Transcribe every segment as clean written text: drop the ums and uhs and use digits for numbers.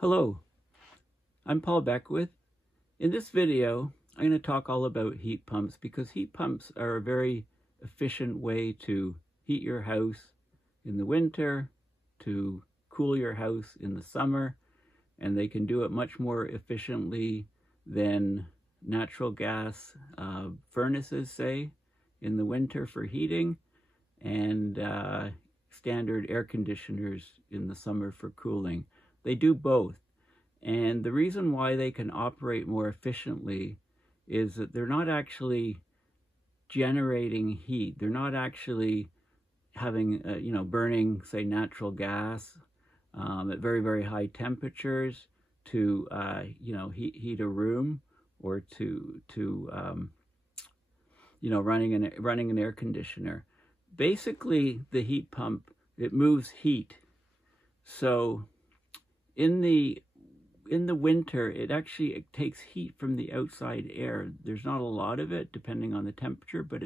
Hello, I'm Paul Beckwith. In this video, I'm going to talk all about heat pumps because heat pumps are a very efficient way to heat your house in the winter, to cool your house in the summer, and they can do it much more efficiently than natural gas furnaces, say, in the winter for heating, and standard air conditioners in the summer for cooling. They do both. And the reason why they can operate more efficiently is that they're not actually generating heat. They're not actually having, burning, say, natural gas at very, very high temperatures to, heat a room, or to running an air conditioner. Basically, the heat pump, it moves heat. So in the winter, it takes heat from the outside air. There's not a lot of it, depending on the temperature, but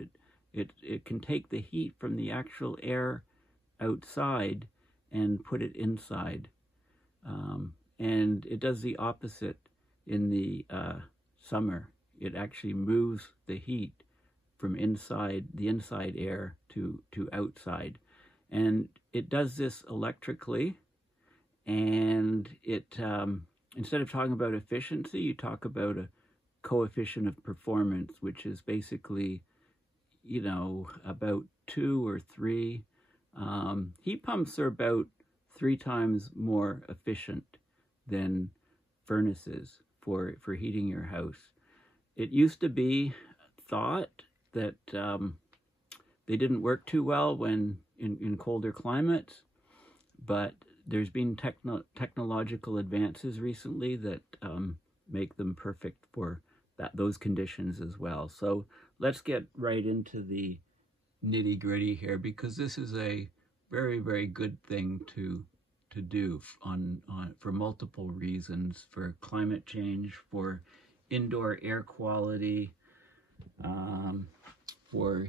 it can take the heat from the actual air outside and put it inside. And it does the opposite in the summer. It actually moves the heat from the inside air to outside. And it does this electrically, and it instead of talking about efficiency, you talk about a coefficient of performance, which is basically, about 2 or 3. Heat pumps are about 3 times more efficient than furnaces for heating your house. It used to be thought that they didn't work too well when in colder climates, but there's been technological advances recently that make them perfect for those conditions as well. So let's get right into the nitty-gritty here, because this is a very, very good thing to do for multiple reasons: for climate change, for indoor air quality, for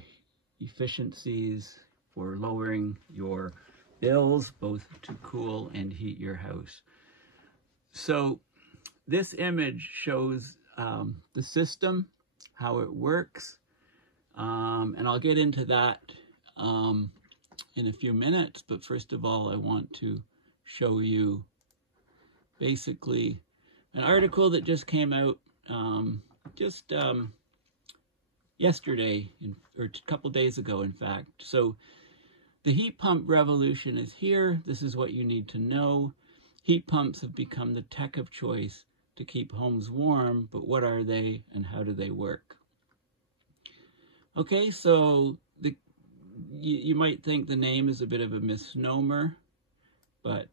efficiencies, for lowering your bills, both to cool and heat your house. So this image shows the system, how it works, and I'll get into that in a few minutes. But first of all, I want to show you basically an article that just came out yesterday, or a couple days ago, in fact. So the heat pump revolution is here. This is what you need to know. Heat pumps have become the tech of choice to keep homes warm, but what are they and how do they work? Okay, so you might think the name is a bit of a misnomer, but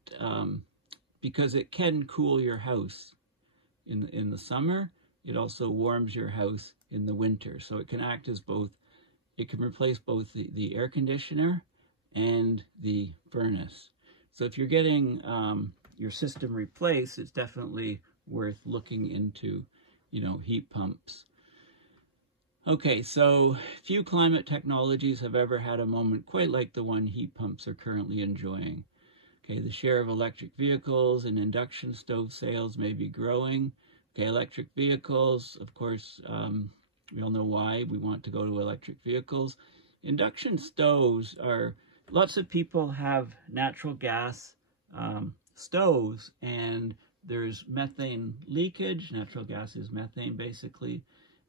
because it can cool your house in the summer, it also warms your house in the winter. So it can act as both. It can replace both the air conditioner and the furnace. So if you're getting your system replaced, it's definitely worth looking into, heat pumps. Okay, so few climate technologies have ever had a moment quite like the one heat pumps are currently enjoying. Okay, the share of electric vehicles and induction stove sales may be growing. Okay, electric vehicles, of course, we all know why we want to go to electric vehicles. Induction stoves are, lots of people have natural gas stoves, and there's methane leakage. Natural gas is methane, basically.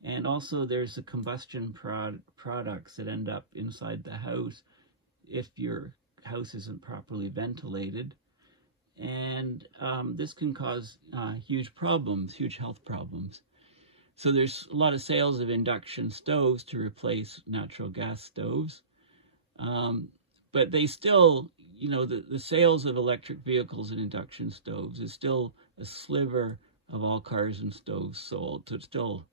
And also there's the combustion products that end up inside the house if your house isn't properly ventilated. And this can cause huge problems, huge health problems. So there's a lot of sales of induction stoves to replace natural gas stoves. But they still, the sales of electric vehicles and induction stoves is still a sliver of all cars and stoves sold. So it's still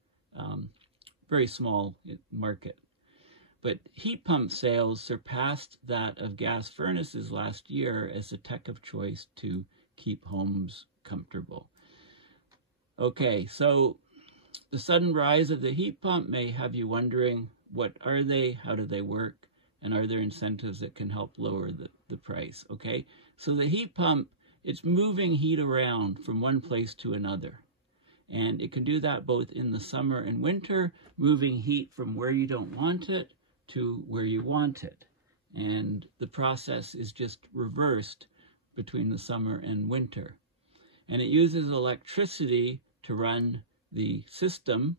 very small market. But heat pump sales surpassed that of gas furnaces last year as the tech of choice to keep homes comfortable. Okay, so the sudden rise of the heat pump may have you wondering, what are they, how do they work, and are there incentives that can help lower the price? Okay, so the heat pump it's moving heat around from one place to another. And it can do that both in the summer and winter, moving heat from where you don't want it to where you want it. And the process is just reversed between the summer and winter. And it uses electricity to run the system,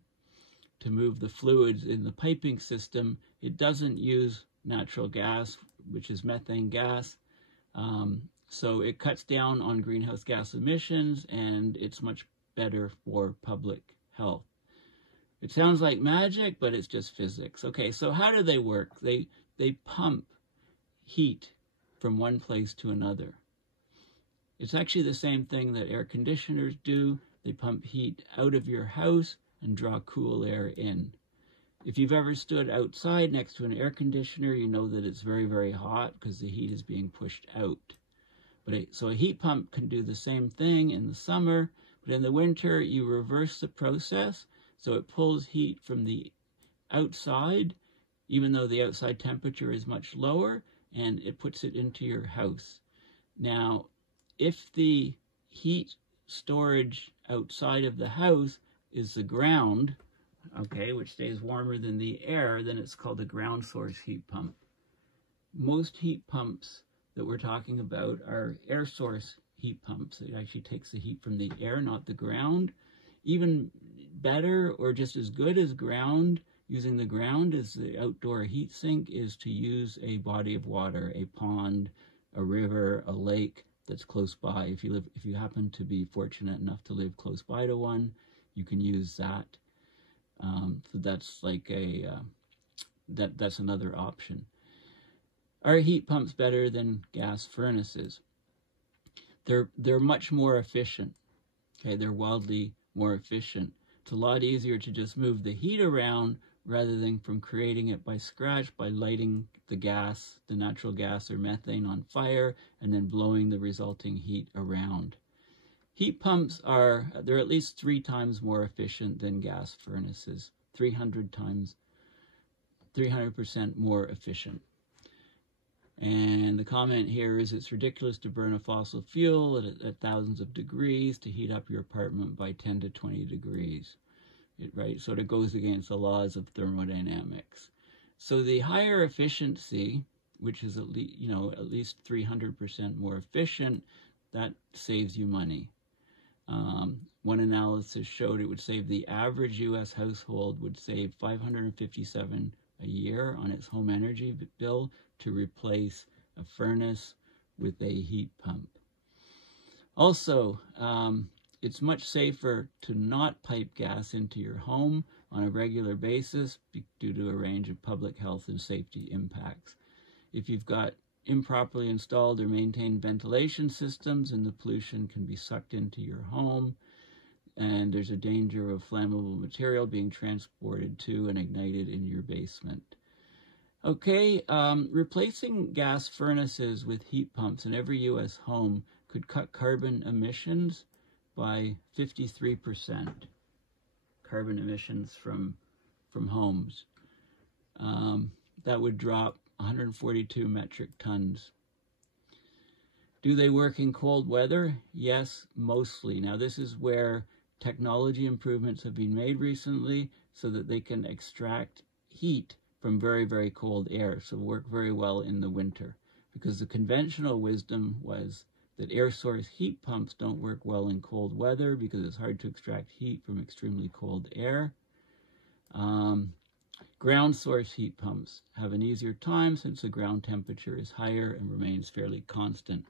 to move the fluids in the piping system. It doesn't use natural gas, which is methane gas. So it cuts down on greenhouse gas emissions, and it's much better for public health. It sounds like magic, but it's just physics. Okay, so how do they work? They pump heat from one place to another. It's actually the same thing that air conditioners do. They pump heat out of your house and draw cool air in. If you've ever stood outside next to an air conditioner, you know that it's very, very hot because the heat is being pushed out. So a heat pump can do the same thing in the summer, but in the winter, you reverse the process. So it pulls heat from the outside, even though the outside temperature is much lower, and it puts it into your house. Now, if the heat storage outside of the house is the ground, okay, which stays warmer than the air, then it's called a ground source heat pump. Most heat pumps that we're talking about are air source heat pumps. It actually takes the heat from the air, not the ground. Even better, or just as good as ground, using the ground as the outdoor heat sink, is to use a body of water, a pond, a river, a lake that's close by. If you happen to be fortunate enough to live close by to one, you can use that. So that's like that's another option. Are heat pumps better than gas furnaces? They're much more efficient. Okay, they're wildly more efficient. It's a lot easier to just move the heat around rather than from creating it by scratch, by lighting the gas, the natural gas or methane on fire, and then blowing the resulting heat around. Heat pumps they're at least 3 times more efficient than gas furnaces, 300% more efficient. And the comment here is, it's ridiculous to burn a fossil fuel at thousands of degrees to heat up your apartment by 10 to 20 degrees. Right? So it goes against the laws of thermodynamics. So the higher efficiency, which is at least 300% more efficient, that saves you money. One analysis showed it would save the average U.S. household would save $557 a year on its home energy bill to replace a furnace with a heat pump. Also, it's much safer to not pipe gas into your home on a regular basis due to a range of public health and safety impacts. If you've got improperly installed or maintained ventilation systems, and the pollution can be sucked into your home, and there's a danger of flammable material being transported to and ignited in your basement. Okay, replacing gas furnaces with heat pumps in every U.S. home could cut carbon emissions by 53%. Carbon emissions from homes. That would drop 142 metric tons. Do they work in cold weather? Yes, mostly. Now, this is where technology improvements have been made recently so that they can extract heat from very, very cold air, so work very well in the winter. Because the conventional wisdom was that air source heat pumps don't work well in cold weather because it's hard to extract heat from extremely cold air. Ground source heat pumps have an easier time since the ground temperature is higher and remains fairly constant.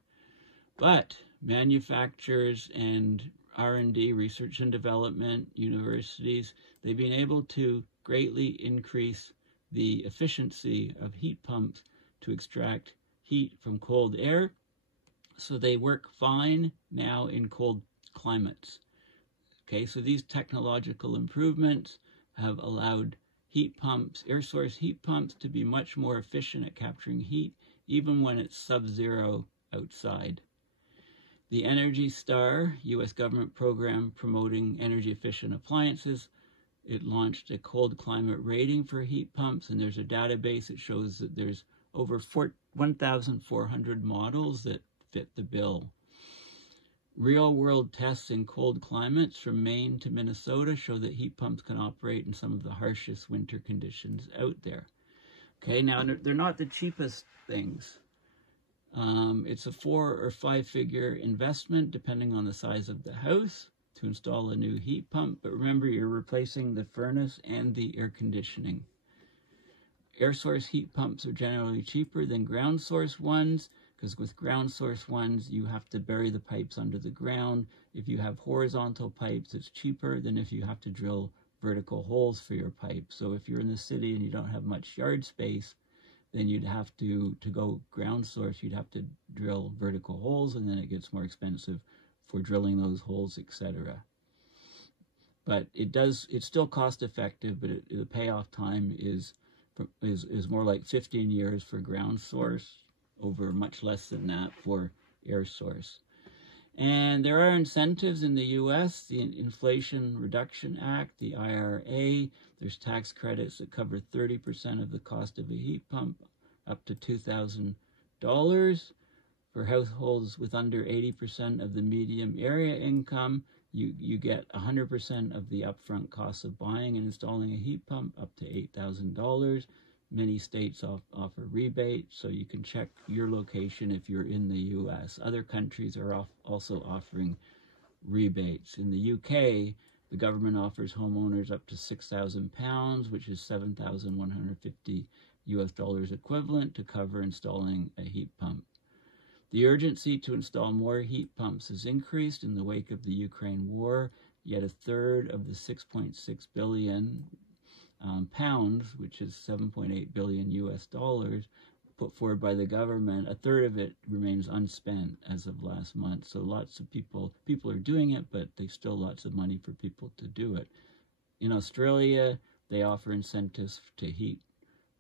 But manufacturers and R&D, research and development, universities, they've been able to greatly increase the efficiency of heat pumps to extract heat from cold air. So they work fine now in cold climates. Okay, so these technological improvements have allowed heat pumps, air source heat pumps, to be much more efficient at capturing heat, even when it's sub-zero outside. The Energy Star, U.S. government program promoting energy efficient appliances, it launched a cold climate rating for heat pumps, and there's a database that shows that there's over 1,400 models that fit the bill. Real-world tests in cold climates from Maine to Minnesota show that heat pumps can operate in some of the harshest winter conditions out there. Okay, now they're not the cheapest things. It's a 4 or 5 figure investment depending on the size of the house to install a new heat pump, but remember, you're replacing the furnace and the air conditioning. Air source heat pumps are generally cheaper than ground source ones, because with ground source ones, you have to bury the pipes under the ground. If you have horizontal pipes, it's cheaper than if you have to drill vertical holes for your pipe. So if you're in the city and you don't have much yard space, then you'd have to go ground source, you'd have to drill vertical holes, and then it gets more expensive for drilling those holes, etc. But it's still cost effective, but the payoff time is more like 15 years for ground source, over much less than that for air source. And there are incentives in the U.S., the Inflation Reduction Act, the IRA. There's tax credits that cover 30% of the cost of a heat pump, up to $2,000. For households with under 80% of the median area income, you get 100% of the upfront cost of buying and installing a heat pump, up to $8,000. Many states offer rebates, so you can check your location if you're in the U.S. Other countries are also offering rebates. In the UK, the government offers homeowners up to £6,000, which is $7,150 US equivalent, to cover installing a heat pump. The urgency to install more heat pumps has increased in the wake of the Ukraine war. Yet a third of the 6.6 billion pounds, which is 7.8 billion US dollars, put forward by the government, a third of it remains unspent as of last month. So lots of people are doing it, but there's still lots of money for people to do it. In Australia, they offer incentives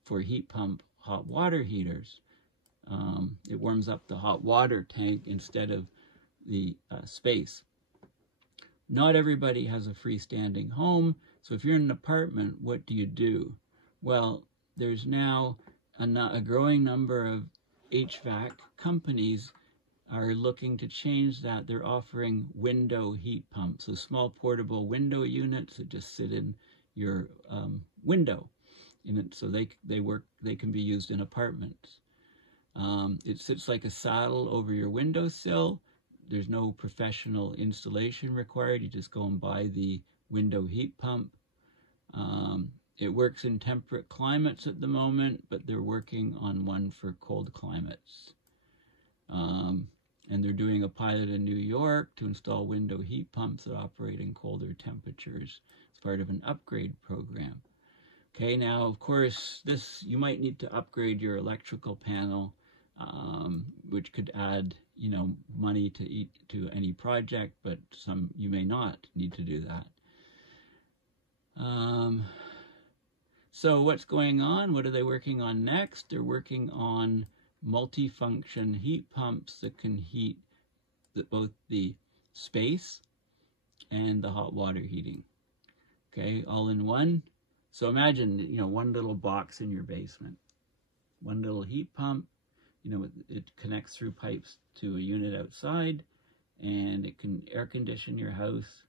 for heat pump hot water heaters. It warms up the hot water tank instead of the space. Not everybody has a freestanding home, so if you're in an apartment, what do you do? Well, there's now a growing number of HVAC companies are looking to change that. They're offering window heat pumps, so small portable window units that just sit in your window, so they can be used in apartments. It sits like a saddle over your windowsill. There's no professional installation required. You just go and buy the window heat pump. It works in temperate climates at the moment, but they're working on one for cold climates. And they're doing a pilot in New York to install window heat pumps that operate in colder temperatures. It's part of an upgrade program. Okay, now, of course, you might need to upgrade your electrical panel, which could add, money to any project, but you may not need to do that. So what's going on? What are they working on next? They're working on multifunction heat pumps that can heat both the space and the hot water heating. Okay, all in one. So imagine, one little box in your basement, one little heat pump. It connects through pipes to a unit outside, and it can air condition your house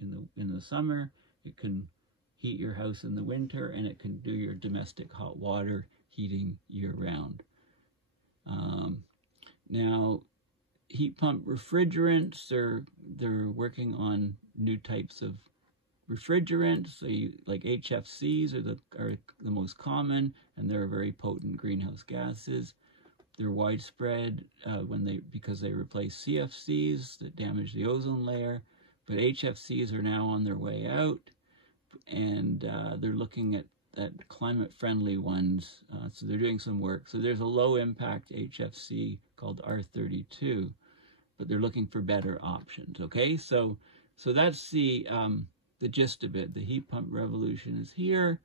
in the summer. It can heat your house in the winter, and it can do your domestic hot water heating year-round. Now, heat pump refrigerants, they're working on new types of refrigerants. Like HFCs are the most common, and they're very potent greenhouse gases. They're widespread because they replace CFCs that damage the ozone layer, but HFCs are now on their way out, and they're looking at climate-friendly ones, so they're doing some work. So there's a low-impact HFC called R32, but they're looking for better options, okay? So that's the gist of it. The heat pump revolution is here.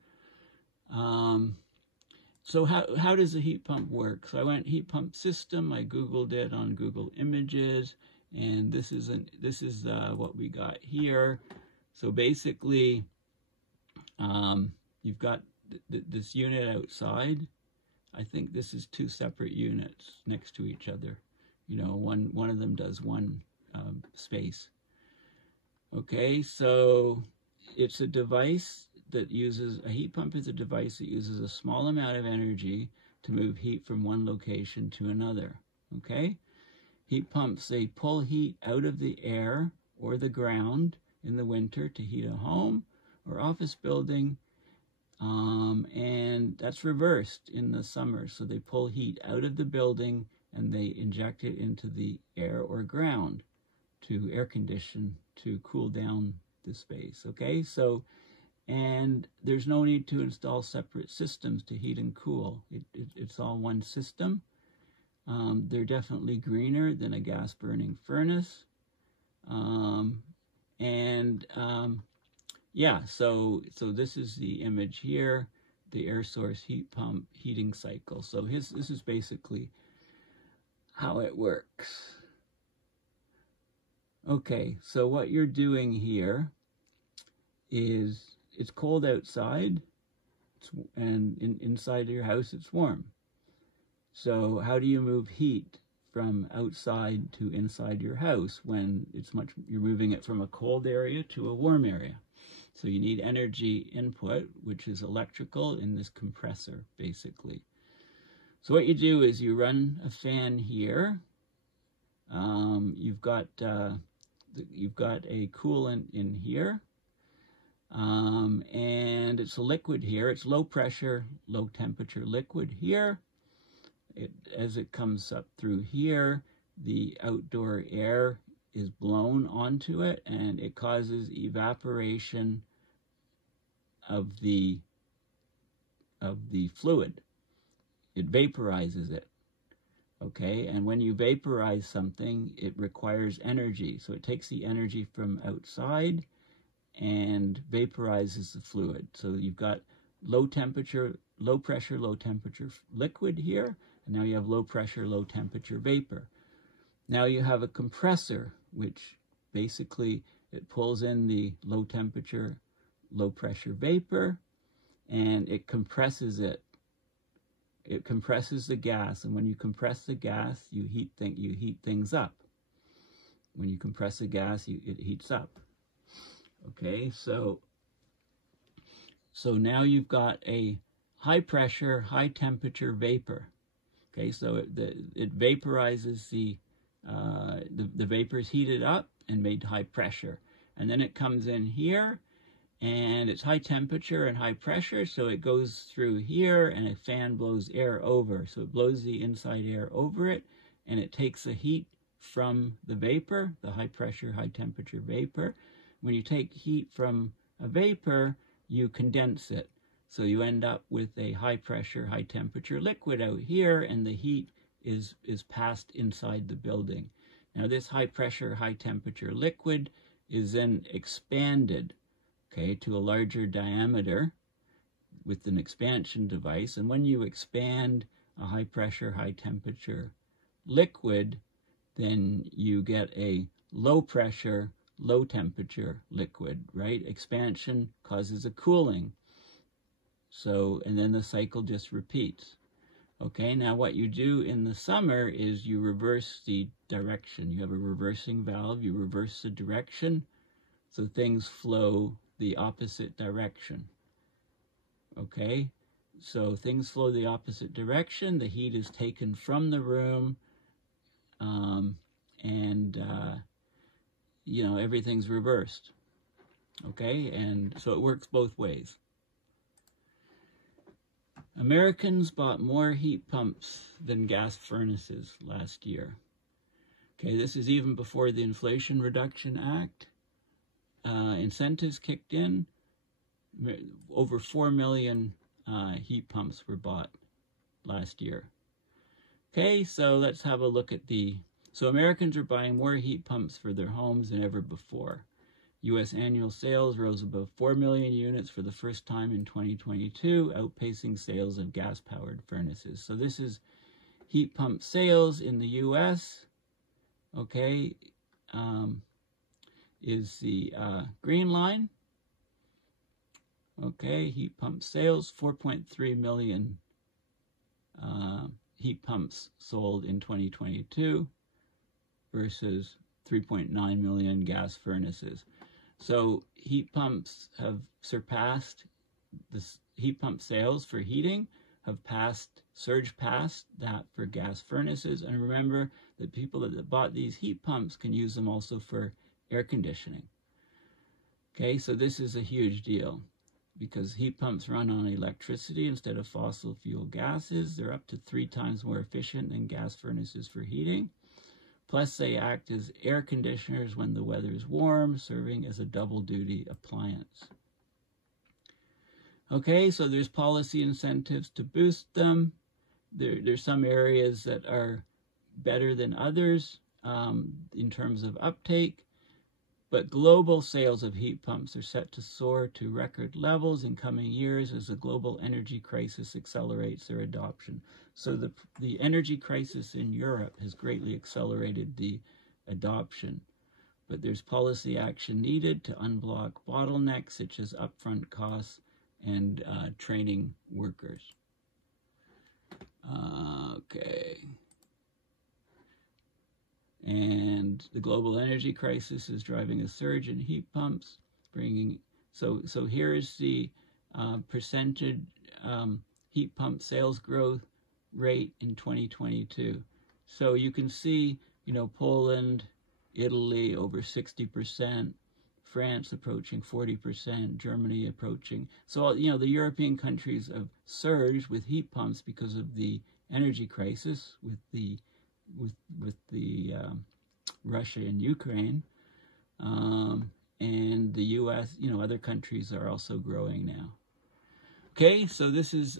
So how does a heat pump work? So I went heat pump system. I Googled it on Google Images, and this is what we got here. So basically, you've got this unit outside. I think this is two separate units next to each other. One of them does one space. Okay, so it's a device that uses, a heat pump is a device that uses a small amount of energy to move heat from one location to another. Okay, heat pumps, they pull heat out of the air or the ground in the winter to heat a home or office building, and that's reversed in the summer. So they pull heat out of the building and they inject it into the air or ground to air condition, to cool down the space. Okay, so, and there's no need to install separate systems to heat and cool. It's all one system. They're definitely greener than a gas burning furnace. Yeah, so this is the image here, the air source heat pump heating cycle. So this is basically how it works. Okay, so what you're doing here is, it's cold outside, and inside your house it's warm. So how do you move heat from outside to inside your house when you're moving it from a cold area to a warm area? So you need energy input, which is electrical in this compressor, basically. So what you do is you run a fan here. You've got a coolant in here, and it's a liquid here. It's low pressure, low temperature liquid here. As it comes up through here, the outdoor air is blown onto it, and it causes evaporation of the fluid. It vaporizes it. Okay, and when you vaporize something, it requires energy. So it takes the energy from outside and vaporizes the fluid. So you've got low temperature, low pressure, low temperature liquid here, and now you have low pressure, low temperature vapor. Now you have a compressor, which basically it pulls in the low temperature, low pressure vapor, and it compresses it. It compresses the gas, and when you compress the gas, you heat things up. When you compress the gas, it heats up. Okay, so now you've got a high pressure, high temperature vapor. Okay, so it vaporizes the vapor is heated up and made high pressure, and then it comes in here, and it's high temperature and high pressure, so it goes through here, and a fan blows air over. So it blows the inside air over it, and it takes the heat from the vapor, the high pressure, high temperature vapor. When you take heat from a vapor, you condense it. So you end up with a high pressure, high temperature liquid out here, and the heat is passed inside the building. Now this high pressure, high temperature liquid is then expanded, okay, to a larger diameter with an expansion device. And when you expand a high pressure, high temperature liquid, then you get a low pressure, low temperature liquid, right? Expansion causes a cooling. So, and then the cycle just repeats. Okay, now what you do in the summer is you reverse the direction. You have a reversing valve, you reverse the direction, so things flow the opposite direction. Okay, so things flow the opposite direction, the heat is taken from the room, you know, everything's reversed. Okay, and so it works both ways. Americans bought more heat pumps than gas furnaces last year. Okay, this is even before the Inflation Reduction Act. Incentives kicked in. Over 4 million heat pumps were bought last year. Okay, so let's have a look at so Americans are buying more heat pumps for their homes than ever before. U.S. annual sales rose above 4 million units for the first time in 2022, outpacing sales of gas-powered furnaces. So this is heat pump sales in the U.S., okay, is the green line. Okay, heat pump sales, 4.3 million heat pumps sold in 2022 versus 3.9 million gas furnaces. So heat pumps have surpassed this. Heat pump sales for heating have surged past that for gas furnaces. And remember that people that bought these heat pumps can use them also for air conditioning. Okay, so this is a huge deal because heat pumps run on electricity instead of fossil fuel gases. They're up to 3 times more efficient than gas furnaces for heating. Plus, they act as air conditioners when the weather is warm, serving as a double-duty appliance. Okay, so there's policy incentives to boost them. There's some areas that are better than others in terms of uptake, but global sales of heat pumps are set to soar to record levels in coming years as the global energy crisis accelerates their adoption. So the energy crisis in Europe has greatly accelerated the adoption, but there's policy action needed to unblock bottlenecks such as upfront costs and training workers. Okay. And the global energy crisis is driving a surge in heat pumps, so here is the percentage heat pump sales growth rate in 2022. So you can see, Poland, Italy over 60%, France approaching 40%, Germany approaching. So, the European countries have surged with heat pumps because of the energy crisis with the Russia and Ukraine, and the U.S. Other countries are also growing now. Okay, so this is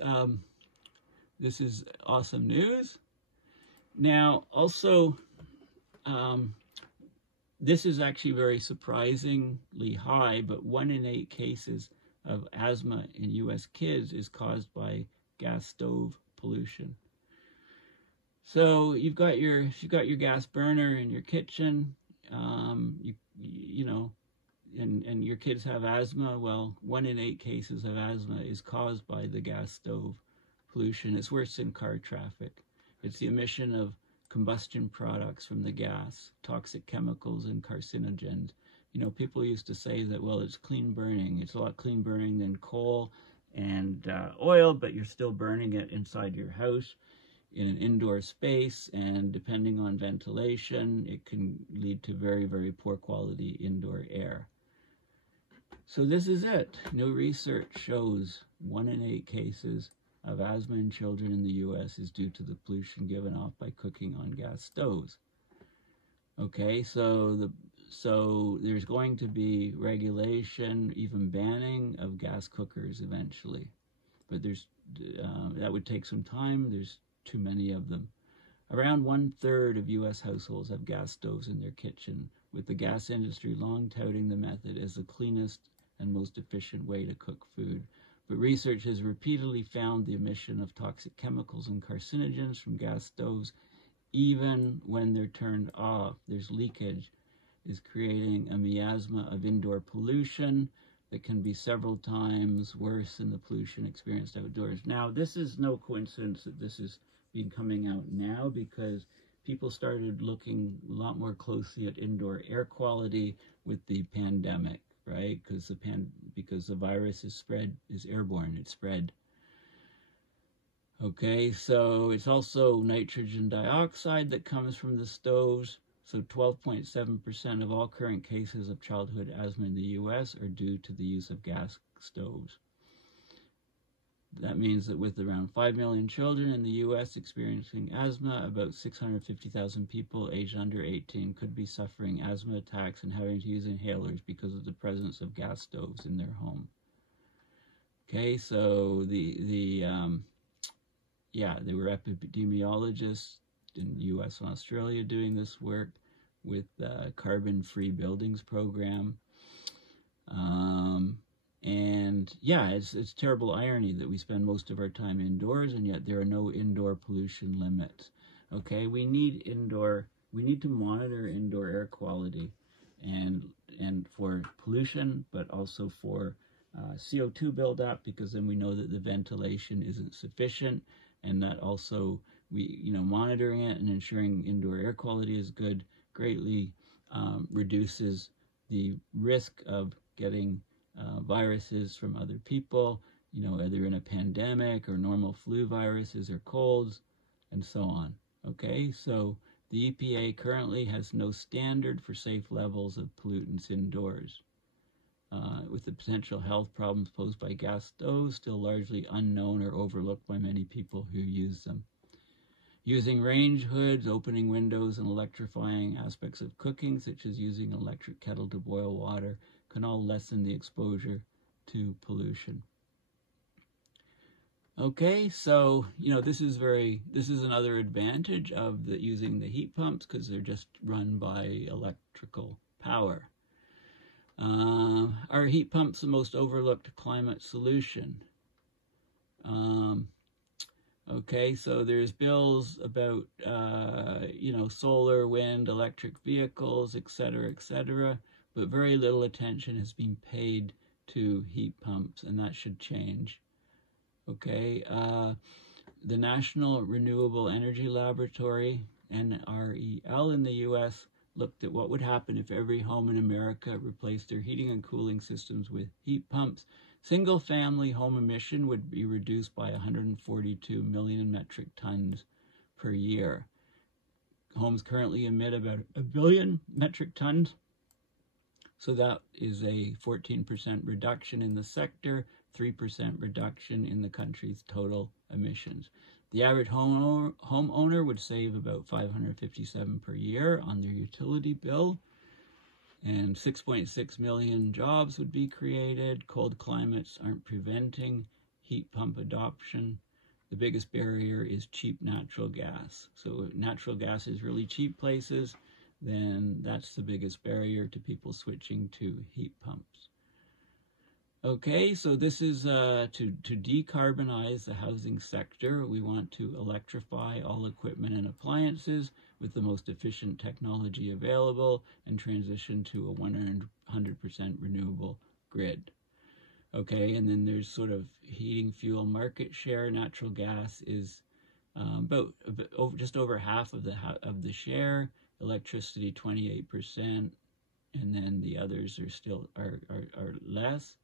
awesome news. Now, also, this is actually very surprisingly high, but 1 in 8 cases of asthma in U.S. kids is caused by gas stove pollution. So you've got your gas burner in your kitchen, and your kids have asthma. Well, 1 in 8 cases of asthma is caused by the gas stove pollution. It's worse than car traffic. It's the emission of combustion products from the gas, toxic chemicals and carcinogens. People used to say that, well, it's clean burning. It's a lot clean burning than coal and oil, but you're still burning it inside your house in an indoor space, and depending on ventilation, it can lead to very, very poor quality indoor air. So this is it. New research shows 1 in 8 cases of asthma in children in the U.S. is due to the pollution given off by cooking on gas stoves. Okay, so there's going to be regulation, even banning of gas cookers eventually, but that would take some time. There's too many of them. Around 1/3 of U.S. households have gas stoves in their kitchen, with the gas industry long touting the method as the cleanest and most efficient way to cook food. But research has repeatedly found the emission of toxic chemicals and carcinogens from gas stoves, even when they're turned off. There's leakage, is creating a miasma of indoor pollution that can be several times worse than the pollution experienced outdoors. Now, this is no coincidence that this is been coming out now, because people started looking a lot more closely at indoor air quality with the pandemic, right? Because the virus is airborne, it's spread. Okay, so it's also nitrogen dioxide that comes from the stoves. So 12.7% of all current cases of childhood asthma in the U.S. are due to the use of gas stoves. That means that with around 5 million children in the U.S. experiencing asthma, about 650,000 people aged under 18 could be suffering asthma attacks and having to use inhalers because of the presence of gas stoves in their home. Okay, so there were epidemiologists in the U.S. and Australia doing this work with the Carbon-Free Buildings program. And yeah, it's terrible irony that we spend most of our time indoors, and yet there are no indoor pollution limits. Okay, we need to monitor indoor air quality and for pollution, but also for CO2 buildup, because then we know that the ventilation isn't sufficient, and that also monitoring it and ensuring indoor air quality is good greatly reduces the risk of getting viruses from other people, you know, whether in a pandemic or normal flu viruses or colds, and so on. Okay, so the EPA currently has no standard for safe levels of pollutants indoors, with the potential health problems posed by gas stoves still largely unknown or overlooked by many people who use them. Using range hoods, opening windows, and electrifying aspects of cooking, such as using an electric kettle to boil water, can all lessen the exposure to pollution. Okay, so, you know, this is another advantage of using the heat pumps, because they're just run by electrical power. Are heat pumps the most overlooked climate solution? Okay, so there's bills about, you know, solar, wind, electric vehicles, etc., but very little attention has been paid to heat pumps, and that should change. Okay, the National Renewable Energy Laboratory, NREL, in the U.S. looked at what would happen if every home in America replaced their heating and cooling systems with heat pumps. Single-family home emission would be reduced by 142 million metric tons per year. Homes currently emit about 1 billion metric tons, so that is a 14% reduction in the sector, 3% reduction in the country's total emissions. The average homeowner would save about $557 per year on their utility bill, and 6.6 million jobs would be created. Cold climates aren't preventing heat pump adoption. The biggest barrier is cheap natural gas. So if natural gas is really cheap places, then that's the biggest barrier to people switching to heat pumps. Okay, so this is to decarbonize the housing sector. We want to electrify all equipment and appliances with the most efficient technology available and transition to a 100% renewable grid. Okay, and then there's sort of heating fuel market share. Natural gas is just over half of the share. Electricity 28%, and then the others are still are less.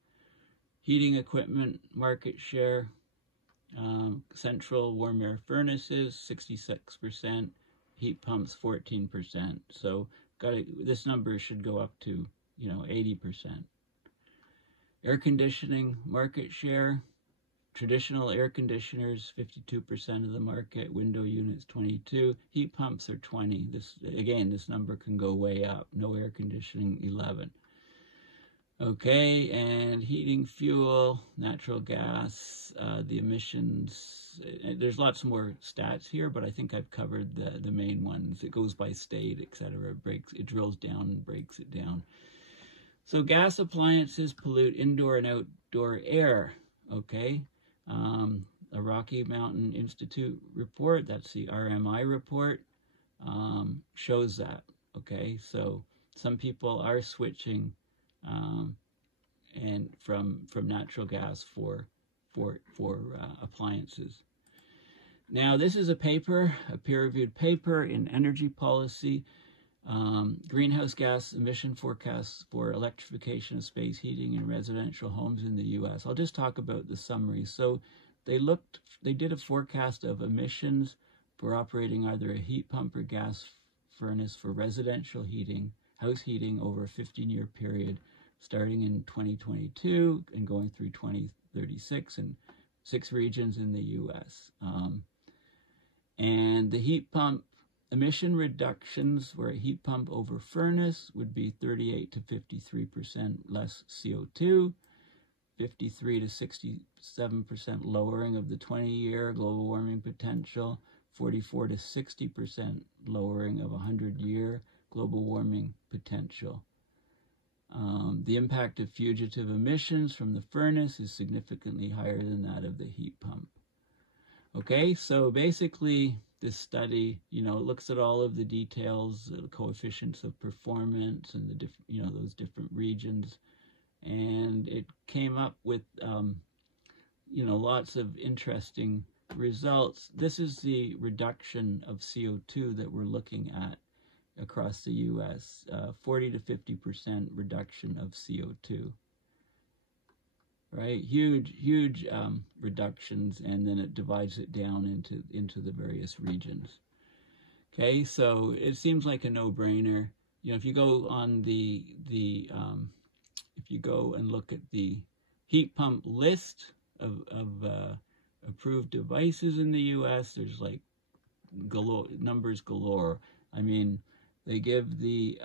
Heating equipment market share, central warm air furnaces 66%, heat pumps 14%. So this number should go up to, you know, 80%. Air conditioning market share, traditional air conditioners 52% of the market, window units 22%, heat pumps are 20%. This number can go way up. No air conditioning 11%. Okay, and heating fuel, natural gas, the emissions, there's lots more stats here, but I think I've covered the main ones. It goes by state, etc. It drills down and breaks it down. So gas appliances pollute indoor and outdoor air, okay? A Rocky Mountain Institute report, that's the RMI report, shows that, okay? So some people are switching and from natural gas for appliances. Now, this is a peer-reviewed paper in Energy Policy, greenhouse gas emission forecasts for electrification of space heating in residential homes in the U.S. I'll just talk about the summary. So they did a forecast of emissions for operating either a heat pump or gas furnace for residential heating, house heating, over a 15-year period, starting in 2022 and going through 2036 in 6 regions in the U.S. And the heat pump emission reductions for a heat pump over furnace would be 38 to 53% less CO2, 53 to 67% lowering of the 20-year global warming potential, 44 to 60% lowering of 100-year global warming potential. The impact of fugitive emissions from the furnace is significantly higher than that of the heat pump. Okay, so basically this study, you know, looks at all of the details, the coefficients of performance and the those different regions, and it came up with lots of interesting results. This is the reduction of CO2 that we're looking at across the U.S., 40 to 50% reduction of CO2. Right, huge reductions, and then it divides it down into the various regions. Okay, so it seems like a no-brainer. You know, if you go on if you go and look at the heat pump list of approved devices in the U.S., there's like numbers galore. I mean, they give the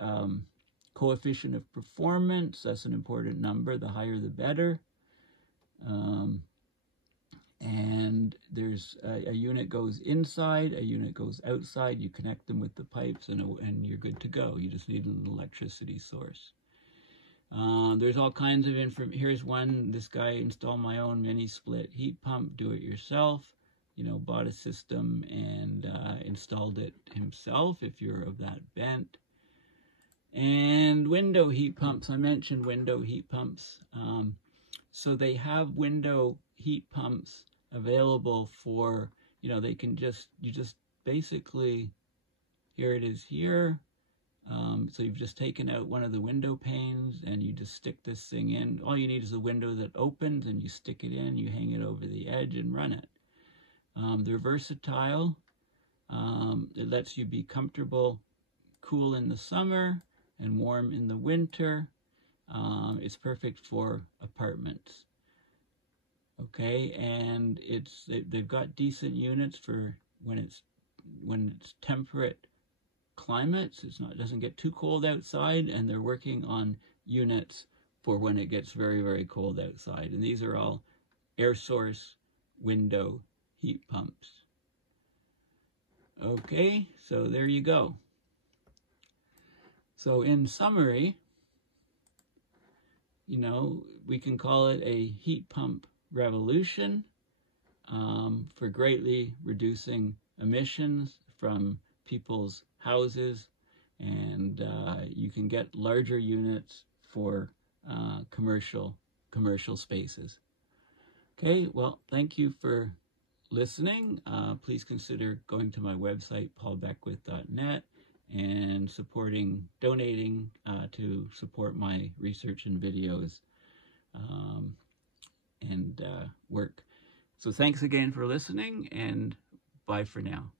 coefficient of performance. That's an important number. The higher, the better. And there's a unit goes inside, a unit goes outside. You connect them with the pipes, and you're good to go. You just need an electricity source. There's all kinds of information. Here's one. This guy installed my own mini split heat pump, do it yourself. You know, bought a system and installed it himself if you're of that bent. And window heat pumps. I mentioned window heat pumps. So they have window heat pumps available for, you know, they can you just basically, here it is here. So you've just taken out one of the window panes and you just stick this thing in. All you need is a window that opens, and you stick it in, you hang it over the edge and run it. They're versatile. It lets you be comfortable, cool in the summer and warm in the winter. It's perfect for apartments. Okay, and they've got decent units for when it's temperate climates. It doesn't get too cold outside, and they're working on units for when it gets very, very cold outside. And these are all air source window heat pumps. Okay, so there you go. So in summary, you know, we can call it a heat pump revolution for greatly reducing emissions from people's houses, and you can get larger units for commercial spaces. Okay, well, thank you for listening. Please consider going to my website, paulbeckwith.net, and donating to support my research and videos and work. So thanks again for listening, and bye for now.